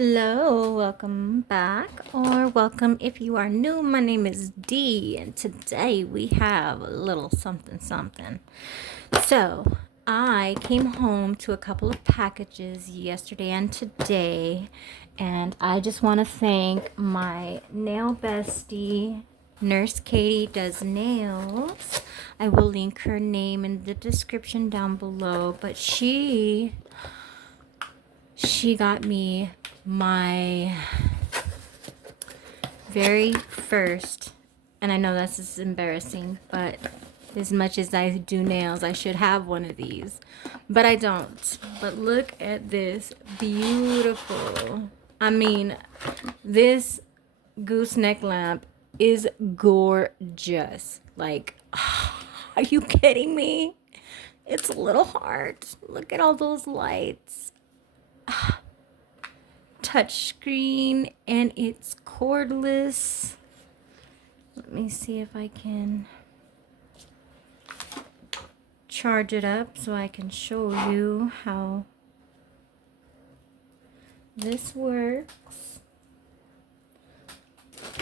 Hello, welcome back, or welcome if you are new. My name is Dee, and today we have a little something something. So, I came home to a couple of packages yesterday and today, and I just want to thank my nail bestie, Nurse Katie Does Nails. I will link her name in the description down below, but she got me my very first, and I know this is embarrassing, but as much as I do nails, I should have one of these, but I don't. But look at this beautiful, I mean, this gooseneck lamp is gorgeous. Like, are you kidding me? It's a little heart. Look at all those lights. Touchscreen, and it's cordless. Let me see if I can charge it up so I can show you how this works.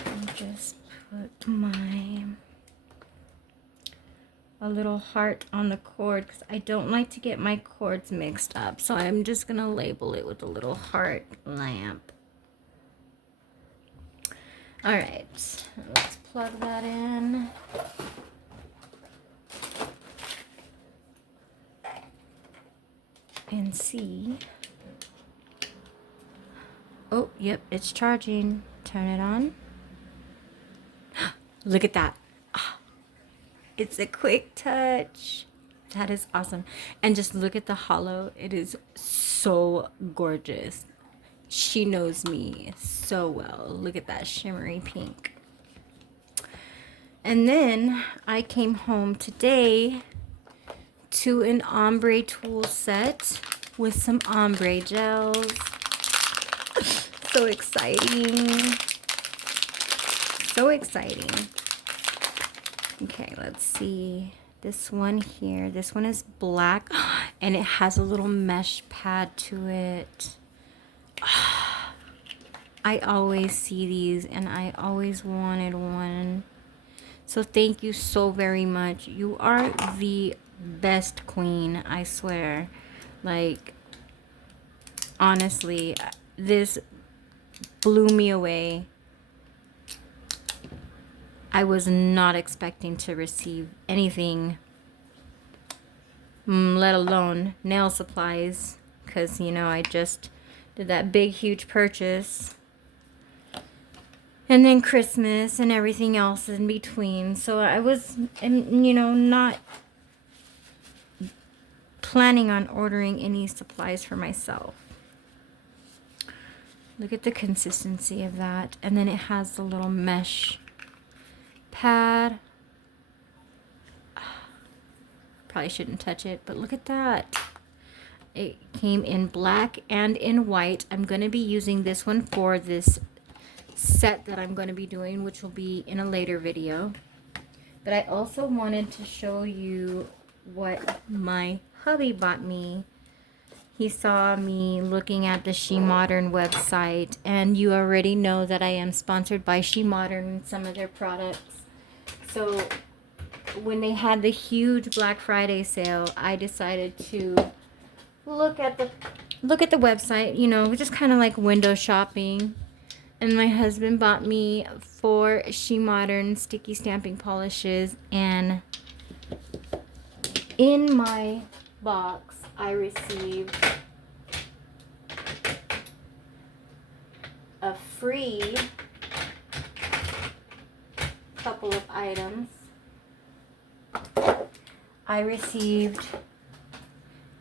I'll just put a little heart on the cord because I don't like to get my cords mixed up, so I'm just gonna label it with a little heart lamp. All right, let's plug that in. And see. Oh, yep, it's charging. Turn it on. Look at that. It's a quick touch. That is awesome. And just look at the hollow. It is so gorgeous. She knows me so well. Look at that shimmery pink. And then I came home today to an ombre tool set with some ombre gels. So exciting. So exciting. Okay, let's see. This one here. This one is black and it has a little mesh pad to it. I always see these and I always wanted one. So thank you so very much. You are the best queen, I swear. Like, honestly, this blew me away. I was not expecting to receive anything, let alone nail supplies, because, you know, I just did that big, huge purchase. And then Christmas and everything else in between. So I was, you know, not planning on ordering any supplies for myself. Look at the consistency of that. And then it has the little mesh pad. Probably shouldn't touch it, but look at that. It came in black and in white. I'm going to be using this one for this set that I'm going to be doing, which will be in a later video. But I also wanted to show you what my hubby bought me. He saw me looking at the She Modern website, and you already know that I am sponsored by She Modern and some of their products. So when they had the huge Black Friday sale, I decided to look at the website, you know, just kind of like window shopping. And my husband bought me 4 She Modern sticky stamping polishes, and in my box I received a free couple of items. I received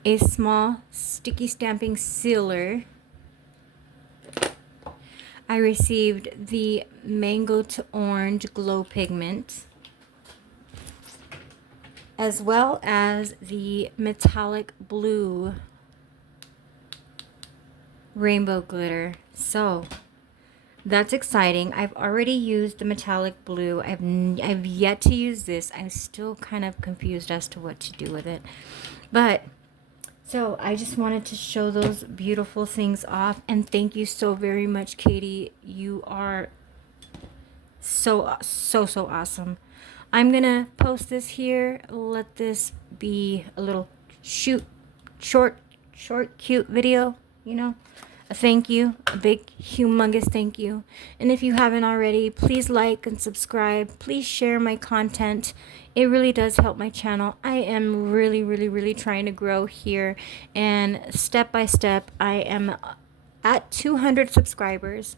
a small sticky stamping sealer. I received the Mango to Orange Glow Pigment, as well as the Metallic Blue Rainbow Glitter. So that's exciting. I've already used the Metallic Blue. I've yet to use this. I'm still kind of confused as to what to do with it. But So I just wanted to show those beautiful things off. And thank you so very much, Katie. You are so awesome. I'm gonna post this here. Let this be a little short, cute video, you know. A thank you, a big, humongous thank you. And if you haven't already, please like and subscribe. Please share my content. It really does help my channel. I am really trying to grow here. And step by step, I am at 200 subscribers.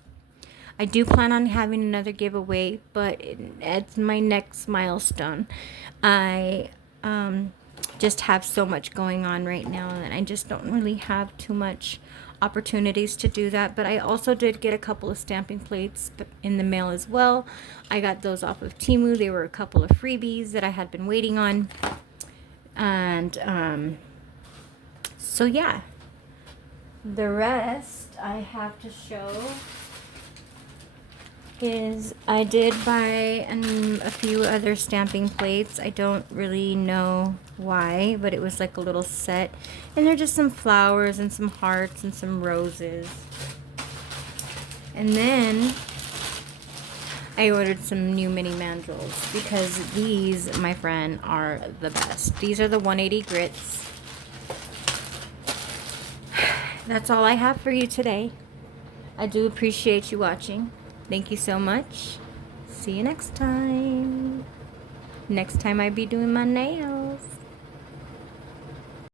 I do plan on having another giveaway, but it's my next milestone. I just have so much going on right now, and I just don't really have too much opportunities to do that. But I also did get a couple of stamping plates in the mail as well. I got those off of Temu. They were a couple of freebies that I had been waiting on. And so yeah, the rest I have to show is I did buy a few other stamping plates. I don't really know why, but it was like a little set, and they're just some flowers and some hearts and some roses. And then I ordered some new mini mandrels because these, my friend, are the best. These are the 180 grits. That's all I have for you today. I do appreciate you watching. Thank you so much. See you next time. Next time I be doing my nails.